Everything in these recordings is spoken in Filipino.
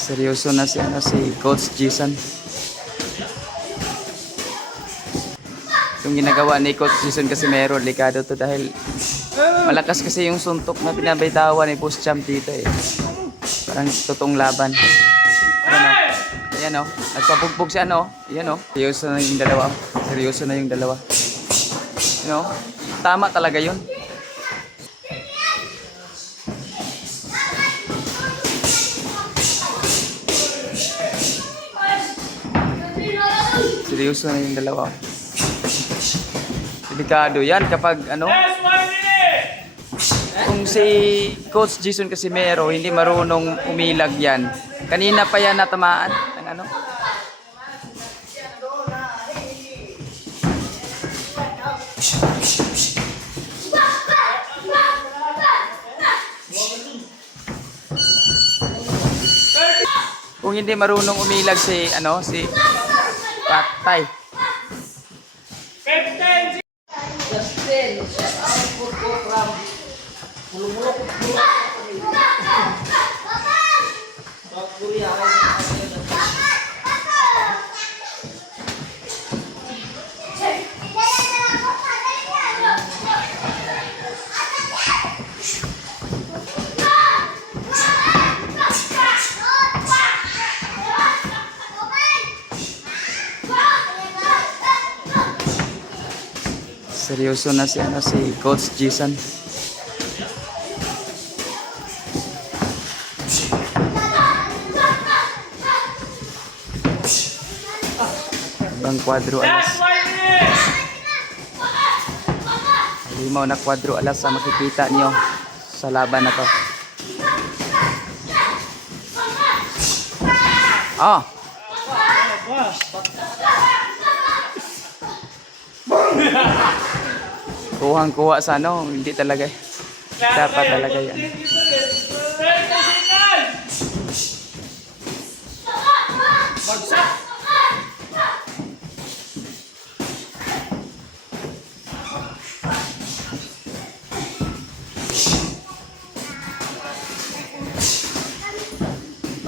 Seryoso na si Coach Jason. Yung ginagawa ni Coach Jason kasi meron, likado to dahil malakas kasi yung suntok na pinabitawan ni Boss Champ dito eh. Parang totoong laban. Ayan o. Nagpabugbog siya no. Ayan o. Seryoso na yung dalawa. Seryoso na yung dalawa. You know? Tama talaga yun. Seryoso na yung dalawa. Delikado yan kapag ano. Kung si Coach Jason Casimero hindi marunong umilag yan. Kanina pa yan natamaan ng ano. Kung hindi marunong umilag si ano si Patay. Seryoso na si Coach Jason. Ibang kwadro alas. Limaw na kwadro alas sa makikita niyo sa laban na to. Ah. Kuhang-kuha sa ano, hindi talaga. Dapat talaga yan.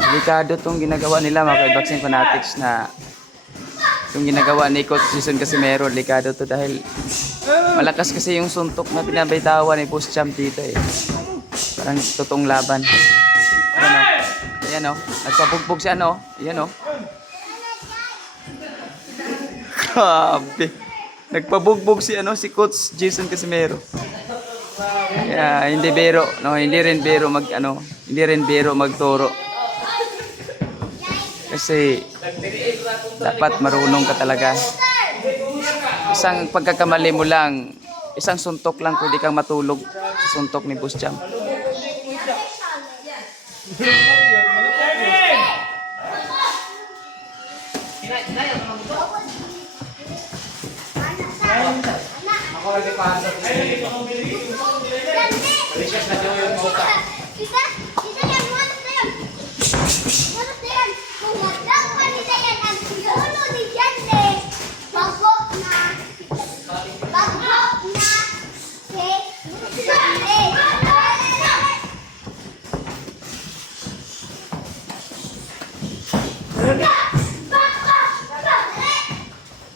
Delikado tong ginagawa nila mga ka-boxing fanatics na yung ginagawa ni Coach Jason Casimero, delikado to dahil malakas kasi yung suntok na pinabitawan ni Boss Champ dito eh. Parang totoong laban. Ayan o. Ayan o. Nagpabugbog siya no. Ayan o. Grabe. Nagpabugbog si ano si Coach Jason Casimero. Kaya hindi biro, no, hindi rin biro magturo. Kasi dapat marunong ka talaga. Isang pagkakamali mo lang, isang suntok lang pwede kang matulog sa suntok ni Boss Champ.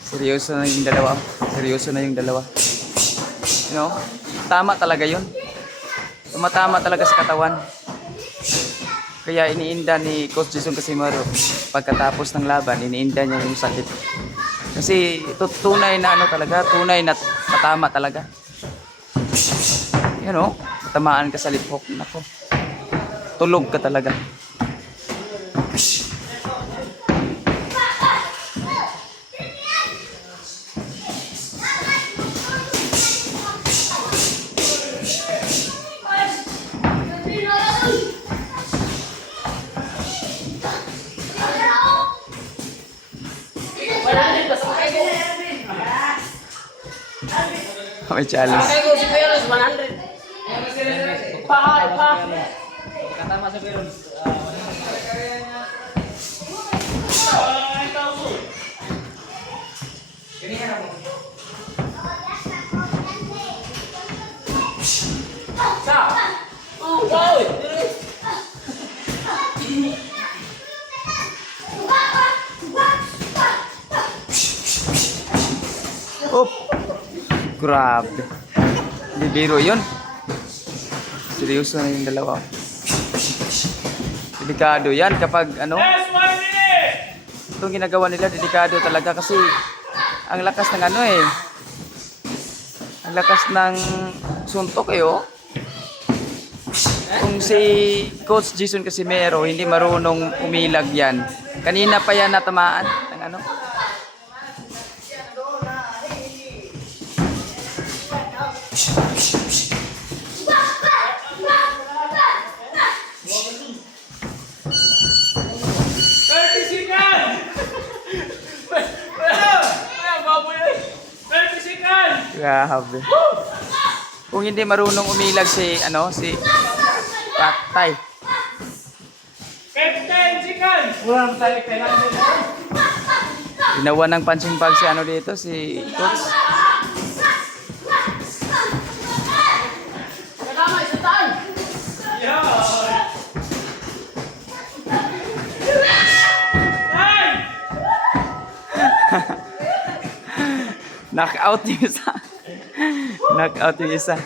Seryoso na yung dalawa. Seryoso na yung dalawa. You know? Tama talaga yun. Tumatama talaga sa katawan. Kaya iniinda ni Coach Jason Casimero pagkatapos ng laban, iniinda niya yung sakit. Kasi tunay na ano talaga, tunay na katama talaga. You know, tamaan ka sa liphok. Nako. Tulog ka talaga. May challenge. Grabe. Hindi biro yun. Seryoso na yung dalawa. Delikado yan kapag ano. Last 1 minute! Itong ginagawa nila, delikado talaga kasi ang lakas ng ano eh. Ang lakas ng suntok eh oh. Kung si Coach Jason Casimero hindi marunong umilag yan. Kanina pa yan natamaan ng ano. Grabe. Kung hindi marunong umilag si ano si Patay. 15 seconds! Walang tayo kailangan. Ginawa ng punching bag si ano dito si Coach. Knockout yung isa. Knockout yung isa.